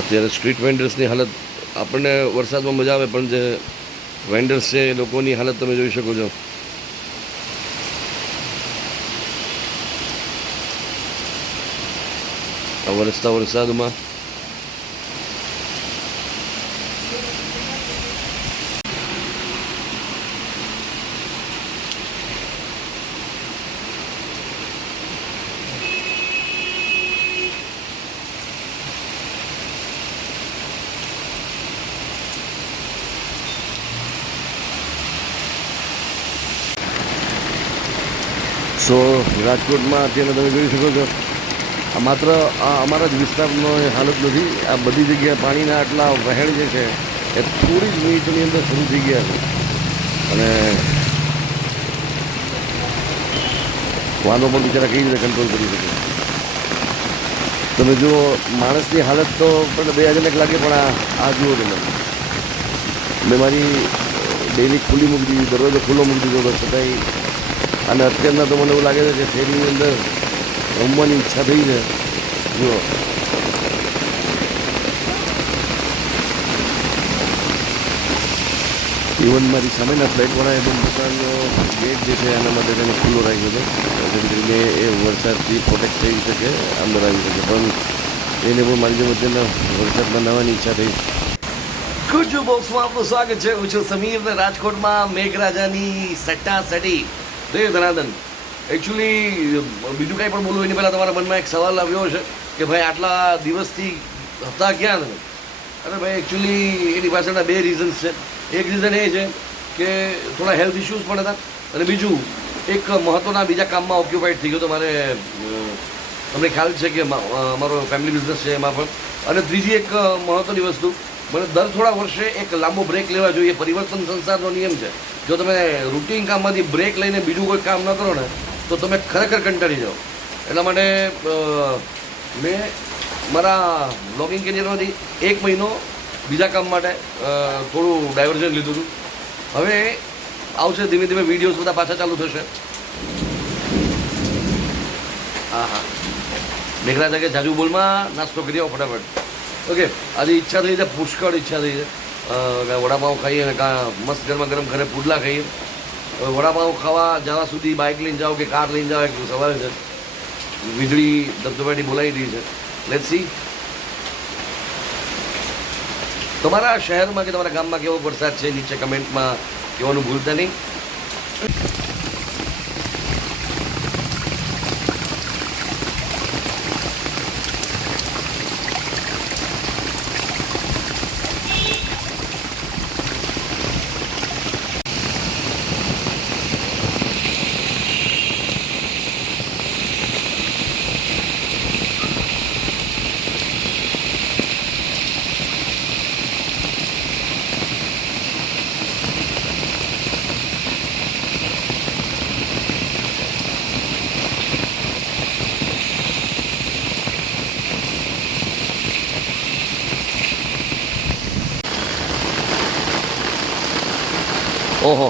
અત્યારે સ્ટ્રીટ વેન્ડર્સની હાલત, આપણને વરસાદમાં મજા આવે પણ જે વેન્ડર્સ છે એ લોકોની હાલત તમે જોઈ શકો છો. વરસતા વરસાદમાં સો રાજકોટમાં અત્યારે તમે જોઈ શકો છો, આ માત્ર અમારા જ વિસ્તારનો હાલત નથી, આ બધી જગ્યાએ પાણીના આટલા વહેણ જે છે એ થોડી જ મિનિટની અંદર શરૂ થઈ ગયા છે. અને વાહનો પણ બિચારા કઈ રીતે કંટ્રોલ કરી શકે. તમે જુઓ, માણસની હાલત તો પણ દયાજનક લાગે, પણ આ જુઓ તમે, મેં મારી ડેલી ખુલ્લી મૂકી દીધી, દરવાજો ખુલ્લો મૂકી દીધો હતો છતાંય. અને અત્યારના તો મને એવું લાગે છે કે શેરીની અંદર રમવાની ઈચ્છા થઈ છે. જુઓ, ઇવન મારી સામેના ફ્લેટવાળાએ પણ પોતાનો ગેટ જે છે એના માટે તેને ખુલ્લો રાખ્યો છે, જેથી કરીને એ વરસાદથી પ્રોટેક્ટ થઈ શકે, અંદર આવી શકે. પણ એને પણ મારી જેમ અત્યારના વરસાદમાં નવાની ઈચ્છા થઈ. ગુડ બોક્સમાં આપનું સ્વાગત છે. હું છું સમીર ને રાજકોટમાં મેઘરાજાની સટ્ટા સટી દેવ ધનાદન. એકચ્યુઅલી બીજું કાંઈ પણ બોલવું એની પહેલાં તમારા મનમાં એક સવાલ આવ્યો છે કે ભાઈ આટલા દિવસથી હતા ક્યાં તમે? અરે ભાઈ, એકચ્યુઅલી એની પાછળના બે રીઝન્સ છે. એક રીઝન એ છે કે થોડા હેલ્થ ઇશ્યુઝ પણ હતા, અને બીજું એક મહત્ત્વના બીજા કામમાં ઓક્યુપાઈડ થઈ ગયો તો મારે, તમને ખ્યાલ છે કે અમારો ફેમિલી બિઝનેસ છે એમાં પણ. અને ત્રીજી એક મહત્ત્વની વસ્તુ, મને દર થોડા વર્ષે એક લાંબો બ્રેક લેવા જોઈએ. પરિવર્તન સંસારનો નિયમ છે. જો તમે રૂટીન કામમાંથી બ્રેક લઈને બીજું કોઈ કામ ન કરો ને તો તમે ખરેખર કંટાળી જાઓ. એટલા માટે મેં મારા બ્લોગિંગ કેરિયરમાંથી 1 મહિનો બીજા કામ માટે થોડું ડાયવર્ઝન લીધું હતું. હવે આવશે ધીમે ધીમે વિડીયોઝ બધા પાછા ચાલુ થશે. હા, મેઘરાજા કે જાજુ બોલમાં નાસ્તો કરી આવો ફટાફટ. ઓકે, આજે ઈચ્છા થઈ છે, પુષ્કળ ઈચ્છા થઈ છે. વડાપાઉં ખાઈએ અને કાં મસ્ત ગરમા ગરમ ઘરે પુડલા ખાઈએ. વડાપાઉં ખાવા જવા સુધી બાઇક લઈને જાઓ કે કાર લઈને જાઓ એક સવાલ છે. વીજળી ધબધબાટી બોલાવી રહી છે. Let's see. તમારા શહેરમાં કે તમારા ગામમાં કેવો વરસાદ છે નીચે કમેન્ટમાં કહેવાનું ભૂલતા નહીં. ઓહો,